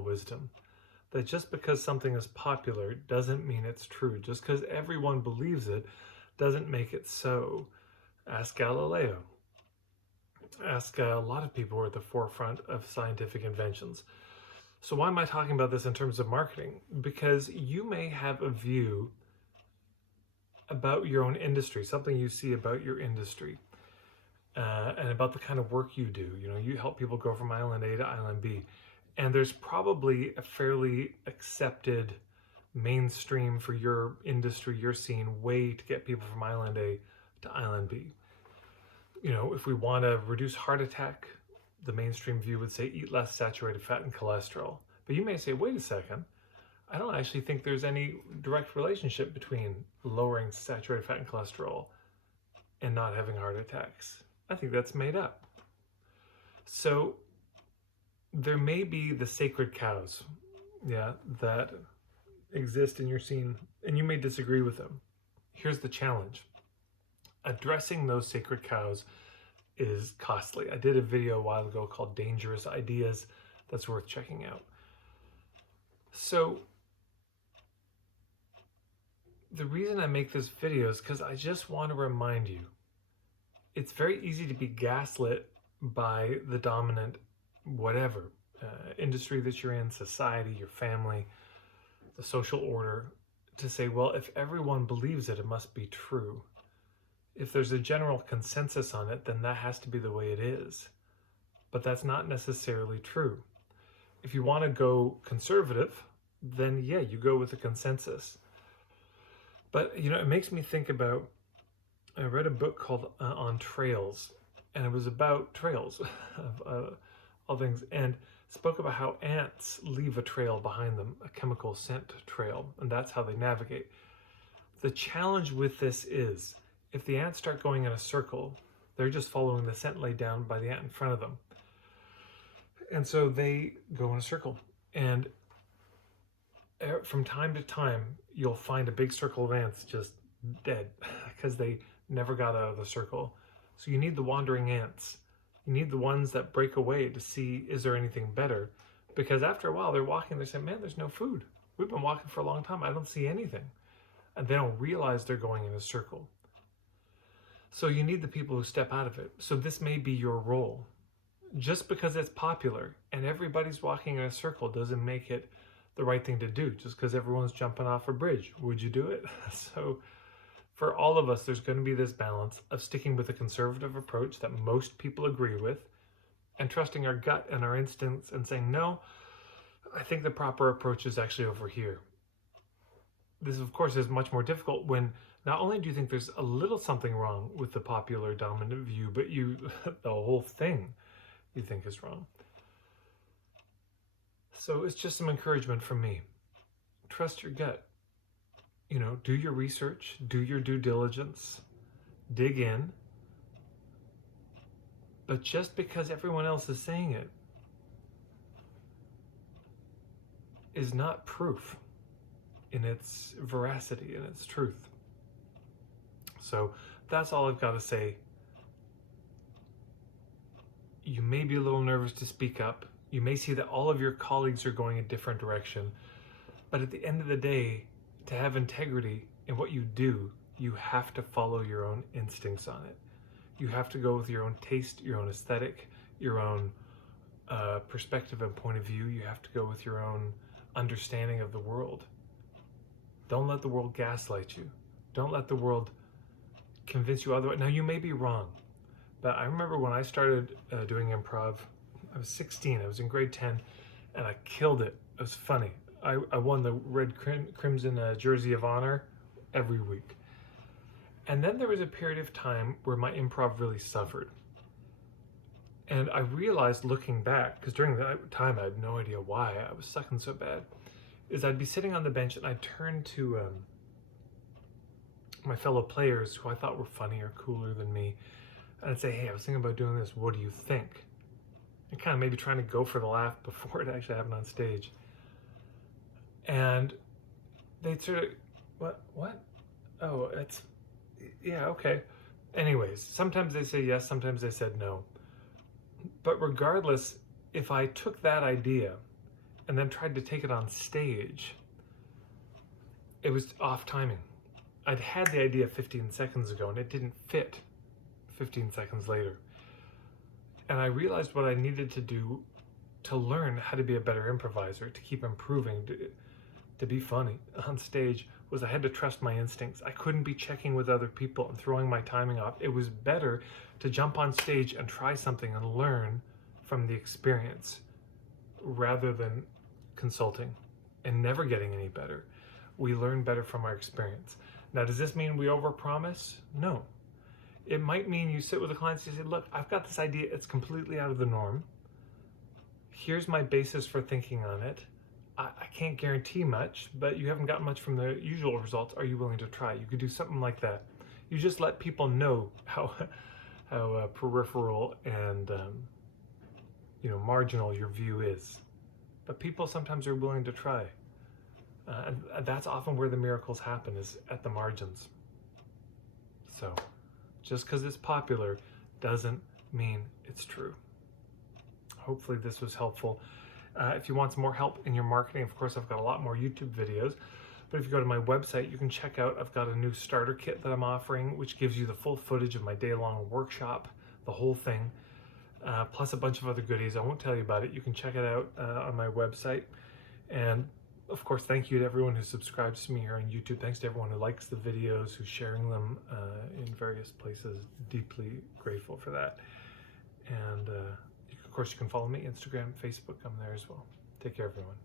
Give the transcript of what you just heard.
wisdom. That just because something is popular doesn't mean it's true. Just because everyone believes it doesn't make it so. Ask Galileo. Ask a lot of people who are at the forefront of scientific inventions. So why am I talking about this in terms of marketing? Because you may have a view about your own industry, something you see about your industry, and about the kind of work you do. You know, you help people go from island A to island B. And there's probably a fairly accepted mainstream for your industry, your scene, way to get people from island A to island B. You know, if we want to reduce heart attack, the mainstream view would say eat less saturated fat and cholesterol. But you may say, wait a second, I don't actually think there's any direct relationship between lowering saturated fat and cholesterol and not having heart attacks. I think that's made up. So there may be the sacred cows, that exist in your scene, and you may disagree with them. Here's the challenge. Addressing those sacred cows is costly. I did a video a while ago called Dangerous Ideas that's worth checking out. So the reason I make this video is because I just want to remind you, it's very easy to be gaslit by the dominant whatever industry that you're in, society, your family, the social order, to say, well, if everyone believes it, it must be true. If there's a general consensus on it, then that has to be the way it is. But that's not necessarily true. If you want to go conservative, then yeah, you go with the consensus. But, you know, it makes me think about, I read a book called On Trails, and it was about trails of all things, and spoke about how ants leave a trail behind them, a chemical scent trail, and that's how they navigate. The challenge with this is, if the ants start going in a circle, they're just following the scent laid down by the ant in front of them. And so they go in a circle. And from time to time, you'll find a big circle of ants just dead because they never got out of the circle. So you need the wandering ants. You need the ones that break away to see, is there anything better? Because after a while, they're walking, they're saying, man, there's no food. We've been walking for a long time. I don't see anything. And they don't realize they're going in a circle. So you need the people who step out of it. So this may be your role. Just because it's popular and everybody's walking in a circle doesn't make it the right thing to do. Just because everyone's jumping off a bridge, would you do it? So for all of us, there's going to be this balance of sticking with a conservative approach that most people agree with and trusting our gut and our instincts and saying, no, I think the proper approach is actually over here. This, of course, is much more difficult when not only do you think there's a little something wrong with the popular dominant view, but the whole thing you think is wrong. So it's just some encouragement from me. Trust your gut. You know, do your research, do your due diligence, dig in. But just because everyone else is saying it is not proof in its veracity and its truth. So that's all I've got to say. You may be a little nervous to speak up. You may see that all of your colleagues are going a different direction. But at the end of the day, to have integrity in what you do, you have to follow your own instincts on it. You have to go with your own taste, your own aesthetic, your own perspective and point of view. You have to go with your own understanding of the world. Don't let the world gaslight you. Don't let the world convince you otherwise. Now, you may be wrong, but I remember when I started doing improv, I was 16, I was in grade 10, and I killed it. It was funny. I won the Red Crimson Jersey of Honor every week. And then there was a period of time where my improv really suffered. And I realized looking back, because during that time I had no idea why I was sucking so bad, is I'd be sitting on the bench and I'd turn to my fellow players who I thought were funny or cooler than me, and I'd say, hey, I was thinking about doing this, what do you think? And kind of maybe trying to go for the laugh before it actually happened on stage. And they'd sort of, what? Oh, yeah, okay. Anyways, sometimes they say yes, sometimes they said no. But regardless, if I took that idea and then tried to take it on stage, it was off timing. I'd had the idea 15 seconds ago and it didn't fit 15 seconds later. And I realized what I needed to do to learn how to be a better improviser, to keep improving, to be funny on stage, was I had to trust my instincts. I couldn't be checking with other people and throwing my timing off. It was better to jump on stage and try something and learn from the experience rather than consulting and never getting any better. We learn better from our experience. Now, does this mean we overpromise? No. It might mean you sit with a client and say, look, I've got this idea. It's completely out of the norm. Here's my basis for thinking on it. I can't guarantee much, but you haven't gotten much from the usual results. Are you willing to try? You could do something like that. You just let people know how peripheral and marginal your view is. But people sometimes are willing to try. And that's often where the miracles happen, is at the margins. So just because it's popular doesn't mean it's true. Hopefully this was helpful. If you want some more help in your marketing, of course, I've got a lot more YouTube videos. But if you go to my website, you can check out, I've got a new starter kit that I'm offering, which gives you the full footage of my day-long workshop, the whole thing, plus a bunch of other goodies. I won't tell you about it. You can check it out on my website. And of course, thank you to everyone who subscribes to me here on YouTube. Thanks to everyone who likes the videos, who's sharing them in various places. Deeply grateful for that. And of course, you can follow me, Instagram, Facebook. I'm there as well. Take care, everyone.